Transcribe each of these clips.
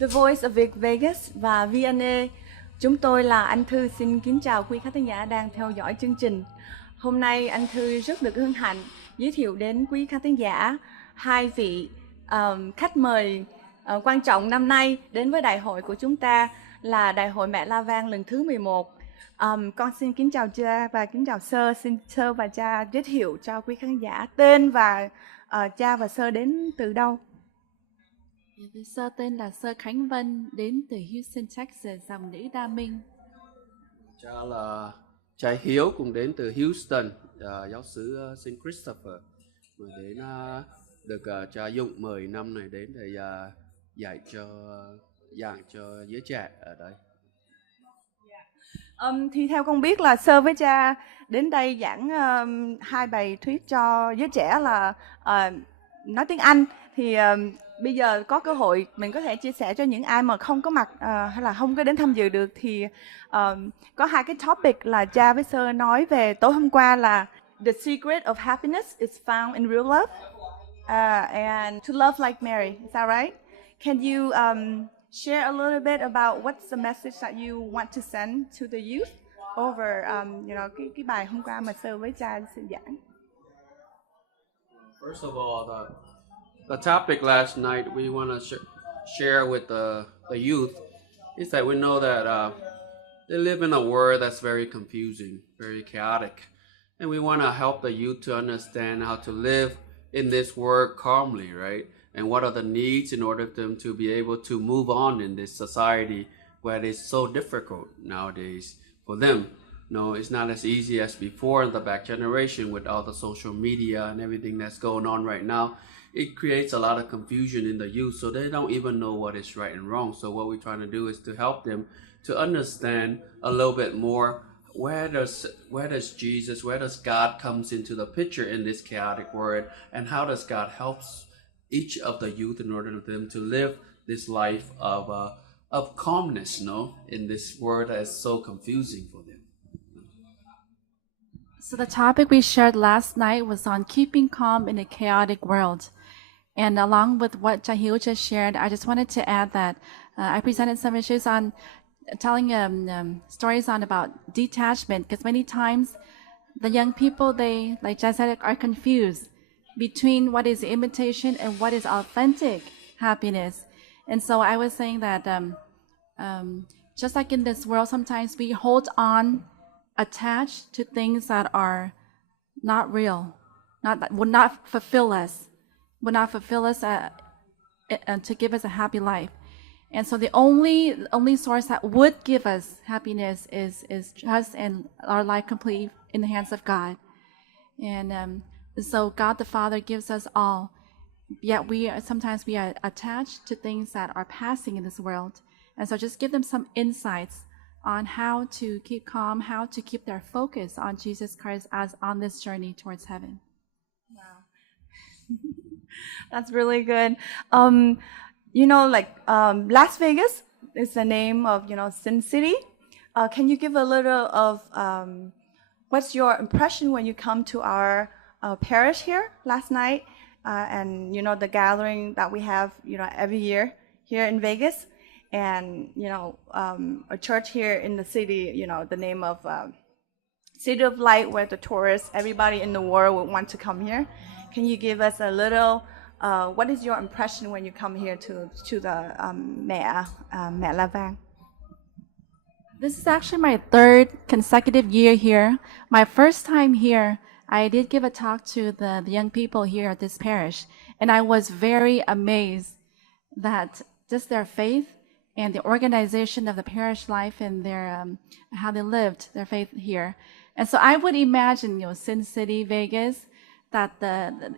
The Voice of Vegas và VNA. Chúng tôi là anh Thư xin kính chào quý khán thính giả đang theo dõi chương trình. Hôm nay anh Thư rất được hân hạnh giới thiệu đến quý khán thính giả hai vị khách mời quan trọng năm nay đến với đại hội của chúng ta là Đại hội Mẹ Lavang lần thứ 11. Con xin kính chào cha và kính chào Soeur. Xin Soeur và cha giới thiệu cho quý khán giả tên và cha và Soeur đến từ đâu. Soeur tên là Soeur Khánh Vân, đến từ Houston, Texas, dòng nữ đa minh. Cha là cha Hiếu, cũng đến từ Houston, giáo sứ Saint Christopher. Mà đến được cha Dụng mời năm này đến để giảng cho giới trẻ ở đây. Thì theo con biết là Soeur với cha đến đây giảng hai bài thuyết cho giới trẻ là nói tiếng Anh. Thì bây giờ có cơ hội mình có thể chia sẻ cho những ai mà không có mặt hay là không có đến tham dự được thì có hai cái topic là cha với Soeur nói về tối hôm qua là The secret of happiness is found in real love and to love like Mary. Is that right? Can you share a little bit about what's the message that you want to send to the youth over cái bài hôm qua mà Soeur với cha sẽ giảng? First of all, the topic last night we want to share with the youth is that we know that they live in a world that's very confusing, very chaotic, and we want to help the youth to understand how to live in this world calmly, right? And what are the needs in order for them to be able to move on in this society where it is so difficult nowadays for them. No, it's not as easy as before in the back generation with all the social media and everything that's going on right now. It creates a lot of confusion in the youth, so they don't even know what is right and wrong. So what we're trying to do is to help them to understand a little bit more where does Jesus, where does God comes into the picture in this chaotic world, and how does God helps each of the youth in order for them to live this life of calmness, in this world that is so confusing for them. So the topic we shared last night was on keeping calm in a chaotic world. And along with what Hieu just shared, I just wanted to add that I presented some issues on telling stories on about detachment, because many times the young people, they, like Jess said, are confused between what is imitation and what is authentic happiness. And so I was saying that just like in this world, sometimes we hold on attached to things that are not real, would not fulfill us to give us a happy life. And so the only source that would give us happiness is trust and our life complete in the hands of God. And so God the Father gives us all, yet sometimes we are attached to things that are passing in this world. And so just give them some insights on how to keep calm, how to keep their focus on Jesus Christ as on this journey towards heaven. Wow. That's really good. Las Vegas is the name of, Sin City. Can you give a little of what's your impression when you come to our parish here last night and, the gathering that we have, every year here in Vegas? And, a church here in the city, the name of City of Light, where the tourists, everybody in the world would want to come here. Can you give us a little, what is your impression when you come here to the Mẹ Lavang? This is actually my third consecutive year here. My first time here, I did give a talk to the young people here at this parish, and I was very amazed that just their faith and the organization of the parish life and their how they lived their faith here. And so I would imagine, Sin City, Vegas, that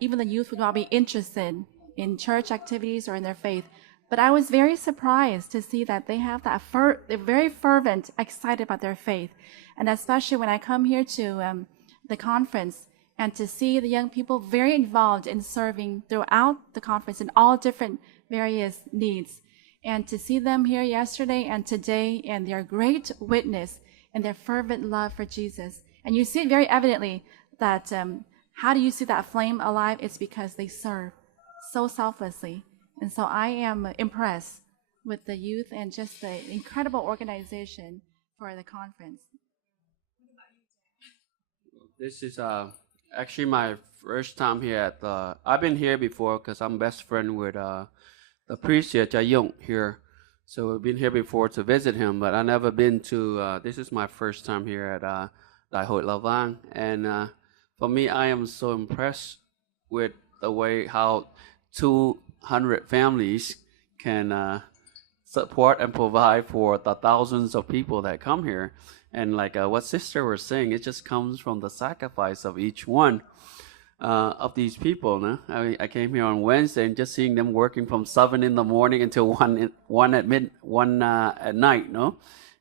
even the youth would not be interested in church activities or in their faith. But I was very surprised to see that they have that they're very fervent, excited about their faith. And especially when I come here to the conference and to see the young people very involved in serving throughout the conference in all different various needs. And to see them here yesterday and today, and their great witness and their fervent love for Jesus. And you see it very evidently that how do you see that flame alive? It's because they serve so selflessly. And so I am impressed with the youth and just the incredible organization for the conference. This is actually my first time here at the. I've been here before because I'm best friend with the priest here, Cha Yong, here. So we've been here before to visit him, but I never been to. This is my first time here at Đại hội Lavang, and for me, I am so impressed with the way how 200 families can support and provide for the thousands of people that come here. And like what Sister was saying, it just comes from the sacrifice of each one of these people. No? I came here on Wednesday and just seeing them working from 7 in the morning until 1 at night, no?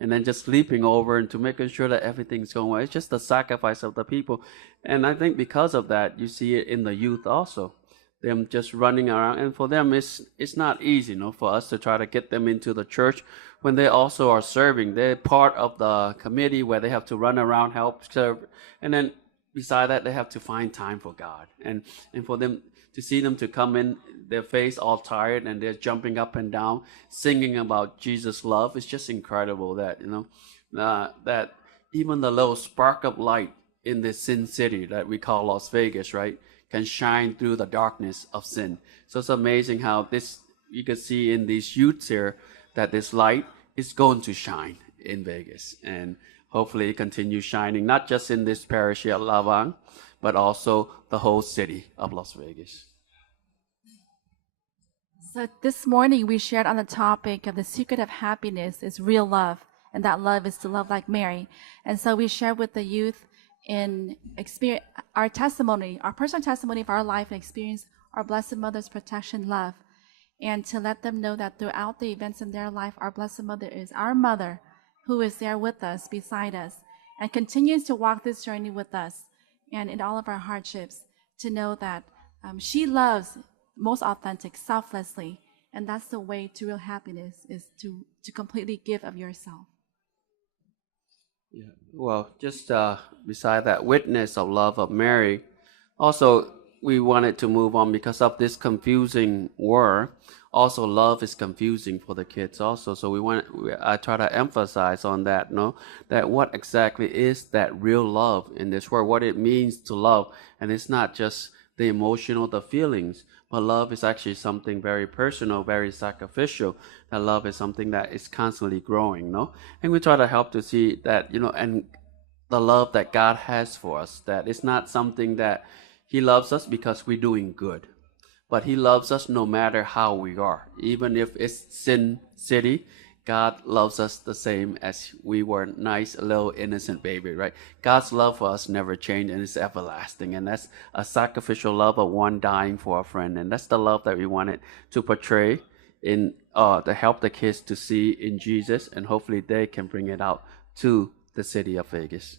And then just sleeping over and to making sure that everything's going well. It's just the sacrifice of the people. And I think because of that, you see it in the youth also. Them just running around, and for them it's not easy, for us to try to get them into the church when they also are serving. They're part of the committee where they have to run around, help serve, and then beside that they have to find time for God. And for them to see them to come in, their face all tired and they're jumping up and down, singing about Jesus' love. It's just incredible that that even the little spark of light in this sin city that we call Las Vegas, right, can shine through the darkness of sin. So it's amazing how this, you can see in these youths here, that this light is going to shine in Vegas. And hopefully it continues shining, not just in this parish here at Lavang, but also the whole city of Las Vegas. So this morning we shared on the topic of the secret of happiness is real love. And that love is to love like Mary. And so we shared with the youth in experience, our testimony, our personal testimony of our life and experience our Blessed Mother's protection, love, and to let them know that throughout the events in their life, our Blessed Mother is our mother who is there with us, beside us, and continues to walk this journey with us and in all of our hardships, to know that she loves most authentic, selflessly, and that's the way to real happiness, is to completely give of yourself. Yeah. Well, just beside that witness of love of Mary, also we wanted to move on because of this confusing word. Also, love is confusing for the kids also. So I try to emphasize on that, that what exactly is that real love in this word, what it means to love. And it's not just the emotional, the feelings, but love is actually something very personal, very sacrificial. That love is something that is constantly growing, And we try to help to see that, and the love that God has for us, that it's not something that He loves us because we're doing good, but He loves us no matter how we are. Even if it's sin city, God loves us the same as we were nice, little innocent baby, right? God's love for us never changed, and it's everlasting. And that's a sacrificial love of one dying for a friend. And that's the love that we wanted to portray in to help the kids to see in Jesus, and hopefully they can bring it out to the city of Vegas.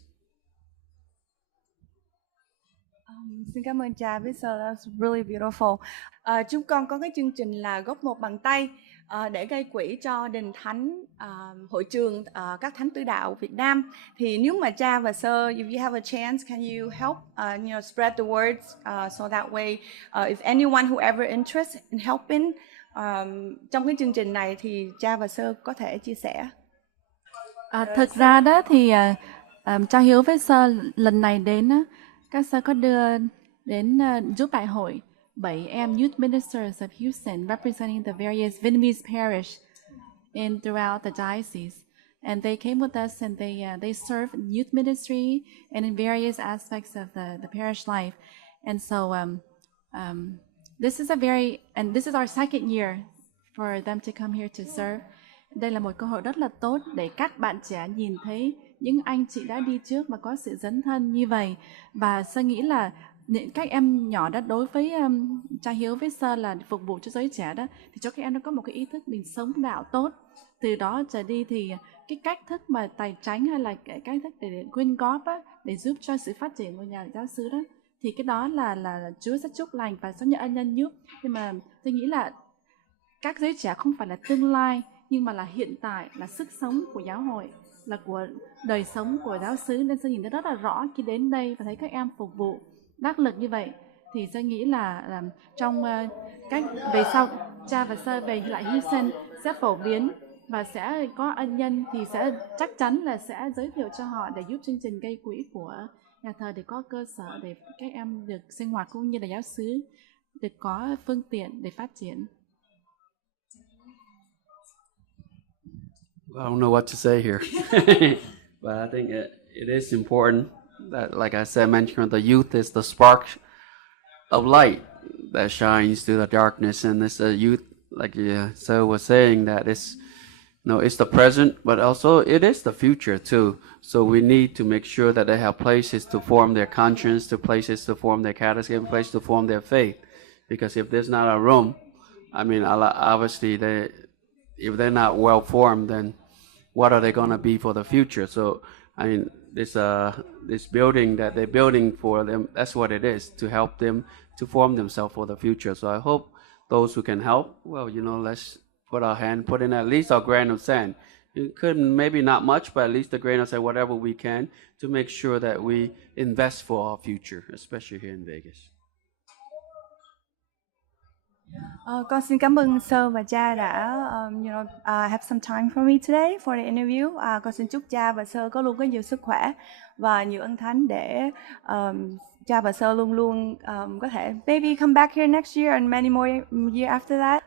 Xin cảm ơn cha với Soeur, that's really beautiful. Chúng con có cái chương trình là góp một bằng tay để gây quỹ cho đền thánh hội trường các thánh tử đạo Việt Nam. Thì nếu mà cha và Soeur, if you have a chance, can you help spread the words so that way if anyone who ever interested in helping trong cái chương trình này thì cha và Soeur có thể chia sẻ. Thực ra đó thì cha Hiếu với Soeur lần này đến á, các Soeur có đưa đến giúp đại hội 7 em youth ministers of Houston representing the various Vietnamese parish throughout the diocese, and they came with us and they serve in youth ministry and in various aspects of the parish life. And so this is our second year for them to come here to serve. Đây là một cơ hội rất là tốt để các bạn trẻ nhìn thấy những anh chị đã đi trước mà có sự dấn thân như vậy. Và Soeur nghĩ là các em nhỏ đó, đối với cha Hiếu với Soeur là phục vụ cho giới trẻ đó, thì cho các em nó có một cái ý thức mình sống đạo tốt. Từ đó trở đi thì cái cách thức mà tài chánh hay là cái cách thức để quyên góp á, để giúp cho sự phát triển của nhà giáo xứ đó, thì cái đó là Chúa sẽ chúc lành và sẽ nhận ân nhân giúp. Nhưng mà tôi nghĩ là các giới trẻ không phải là tương lai, nhưng mà là hiện tại, là sức sống của giáo hội, là của đời sống của giáo xứ. Nên tôi nhìn thấy rất là rõ khi đến đây và thấy các em phục vụ đắc lực như vậy, thì tôi nghĩ là trong cách về sau cha và sơ về lại Houston sẽ phổ biến và sẽ có ân nhân, thì sẽ chắc chắn là sẽ giới thiệu cho họ để giúp chương trình gây quỹ của nhà thờ để có cơ sở để các em được sinh hoạt, cũng như là giáo xứ được có phương tiện để phát triển. I don't know what to say here, but I think it is important that, like I said, mentioned the youth is the spark of light that shines through the darkness, and it's the youth, like Soeur was saying, that it's the present, but also it is the future too. So we need to make sure that they have places to form their conscience, to places to form their catechism, places to form their faith. Because if there's not a room, I mean, obviously if they're not well formed, then what are they going to be for the future? So I mean, this building that they're building for them, that's what it is, to help them to form themselves for the future. So I hope those who can help, well, let's put our hand, put in at least our grain of sand. It could maybe not much, but at least a grain of sand, whatever we can, to make sure that we invest for our future, especially here in Vegas. Con xin cảm ơn Sơ và cha đã have some time for me today for the interview. Con xin chúc cha và Sơ có luôn có nhiều sức khỏe và nhiều ân thánh để cha và Sơ luôn luôn có thể maybe come back here next year and many more year after that.